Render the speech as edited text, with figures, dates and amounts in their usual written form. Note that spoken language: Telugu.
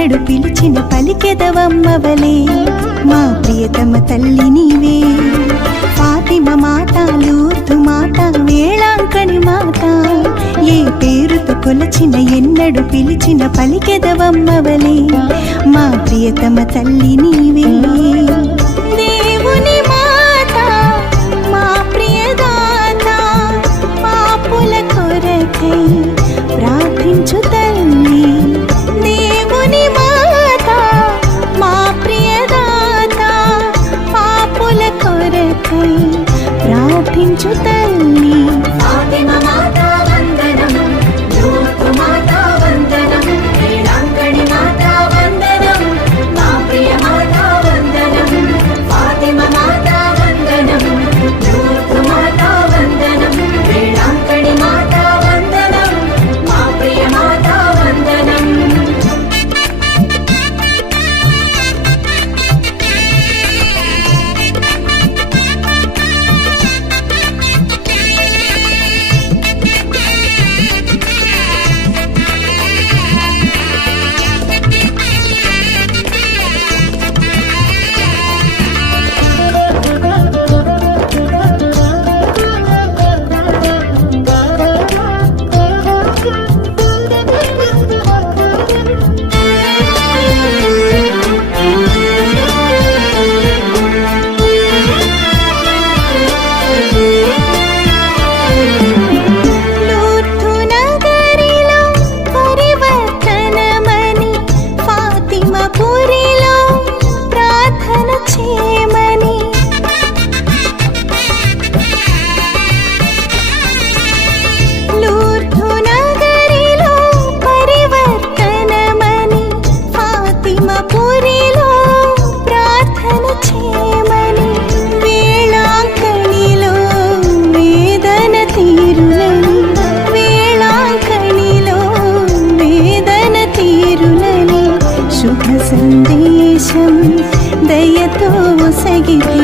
ఎన్నడు పిలిచిన పలికెదవమ్మవలే మా ప్రియతమ తల్లి నీవే. ఫాతిమ మాత, లూర్దు మాత, వేళాంకణి మాత, ఏ పేరుతో కొలచిన ఎన్నడు పిలిచిన పలికెదవమ్మవలే మా ప్రియతమ తల్లి నీవే. దేవుని మాత, మా ప్రియదాత, పాపుల కొరకై ప్రార్థించు తల్లి. దేవుని మాత, మా ప్రియదాత, పాపుల కొరకై ప్రార్థించు తల్లి. ఫాతిమ మాత వందనం, లూర్దు మాత వందనం, వేళాంకణి మాత వందనం, మా ప్రియ మాత వందనం. ఫాతిమ మాత వందనం, లూర్దు మాత వందనం, వేళాంకణి మాత వందనం, మా ప్రియ మాత వందనం. లూర్దు నగరిలో పరివర్తనమని, ఫాతిమపురిలో ప్రార్థన చేయమని, లూర్దు నగరిలో పరివర్తనమని, ఫాతిమపురిలో ప్రార్థన చేయమని, వేళాంకణిలో వేదన తీరునని, వేళాంకణిలో వేదన తీరునని శుభ సందేశం దయతో ఒసగితి.